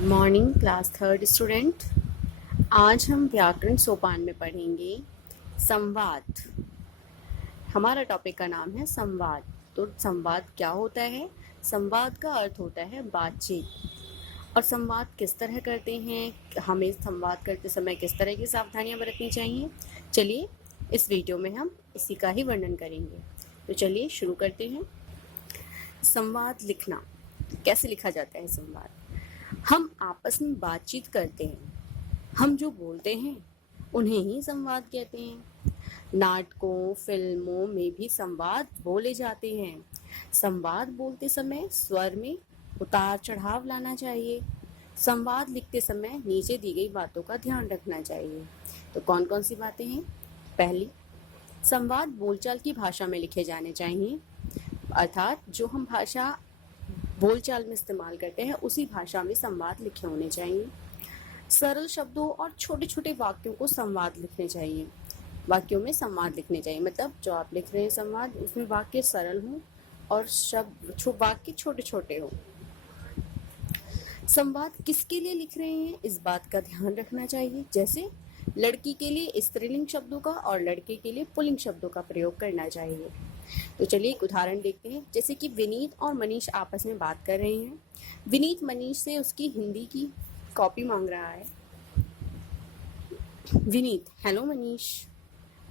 Good morning class third student. आज हम व्याकरण सोपान में पढ़ेंगे संवाद। हमारा टॉपिक का नाम है संवाद। तो संवाद क्या होता है? संवाद का अर्थ होता है बातचीत। और संवाद किस तरह करते हैं, हमें संवाद करते समय किस तरह की सावधानियां बरतनी चाहिए, चलिए इस वीडियो में हम इसी का ही वर्णन करेंगे। तो चलिए शुरू करते हैं। संवाद लिखना। कैसे लिखा जाता है संवाद? हम आपस में बातचीत करते हैं, हम जो बोलते हैं उन्हें ही संवाद कहते हैं। नाटकों फिल्मों में भी संवाद बोले जाते हैं। संवाद बोलते समय स्वर में उतार चढ़ाव लाना चाहिए। संवाद लिखते समय नीचे दी गई बातों का ध्यान रखना चाहिए। तो कौन कौन सी बातें हैं? पहली, संवाद बोलचाल की भाषा में लिखे जाने चाहिए, अर्थात जो हम भाषा बोलचाल में इस्तेमाल करते हैं उसी भाषा में संवाद लिखे होने चाहिए। सरल शब्दों और छोटे छोटे वाक्यों को संवाद लिखने चाहिए। वाक्यों में संवाद लिखने चाहिए, मतलब जो आप लिख रहे हैं संवाद, उसमें वाक्य सरल हों और वाक्य छोटे छोटे हों। संवाद किसके लिए लिख रहे हैं इस बात का ध्यान रखना चाहिए। जैसे लड़की के लिए स्त्रीलिंग शब्दों का और लड़के के लिए पुल्लिंग शब्दों का प्रयोग करना चाहिए। तो चलिए एक उदाहरण देखते हैं। जैसे कि विनीत और मनीष आपस में बात कर रहे हैं। विनीत मनीष से उसकी हिंदी की कॉपी मांग रहा है। विनीत, हेलो मनीष,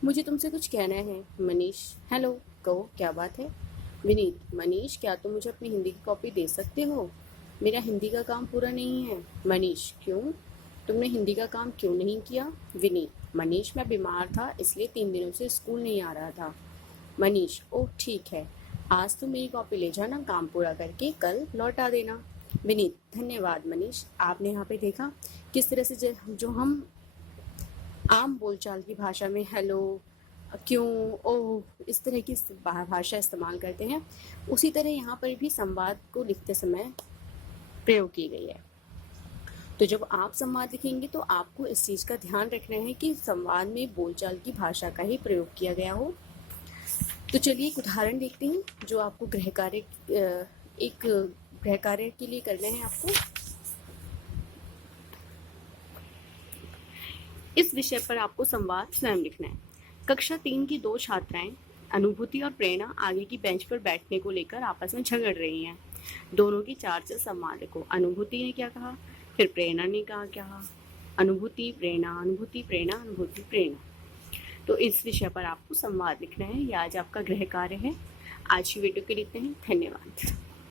मुझे तुमसे कुछ कहना है। मनीष, हेलो, कहो क्या बात है। विनीत, मनीष क्या तुम मुझे अपनी हिंदी की कॉपी दे सकते हो? मेरा हिंदी का काम पूरा नहीं है। मनीष, क्यों? तुमने हिंदी का काम क्यों नहीं किया? विनीत, मनीष मैं बीमार था इसलिए 3 दिनों से स्कूल नहीं आ रहा था। मनीष, ओह ठीक है, आज तुम मेरी कॉपी ले जाना, काम पूरा करके कल लौटा देना। विनीत, धन्यवाद मनीष। आपने यहाँ पे देखा किस तरह से जो हम आम बोलचाल की भाषा में हेलो, क्यों, ओह, इस तरह की भाषा इस्तेमाल करते हैं, उसी तरह यहाँ पर भी संवाद को लिखते समय प्रयोग की गई है। तो जब आप संवाद लिखेंगे तो आपको इस चीज़ का ध्यान रखना है कि संवाद में बोलचाल की भाषा का ही प्रयोग किया गया हो। तो चलिए एक उदाहरण देखते हैं जो आपको गृह कार्य के लिए करना है। आपको इस विषय पर आपको संवाद स्वयं लिखना है। कक्षा 3 की 2 छात्राएं अनुभूति और प्रेरणा आगे की बेंच पर बैठने को लेकर आपस में झगड़ रही हैं। दोनों की 4 से संवाद लिखो। अनुभूति ने क्या कहा, फिर प्रेरणा ने कहा क्या? अनुभूति प्रेरणा, अनुभूति प्रेरणा, अनुभूति प्रेरणा। तो इस विषय पर आपको संवाद लिखना है। यह आज आपका गृह कार्य है। आज की वीडियो के लिए इतना ही। धन्यवाद।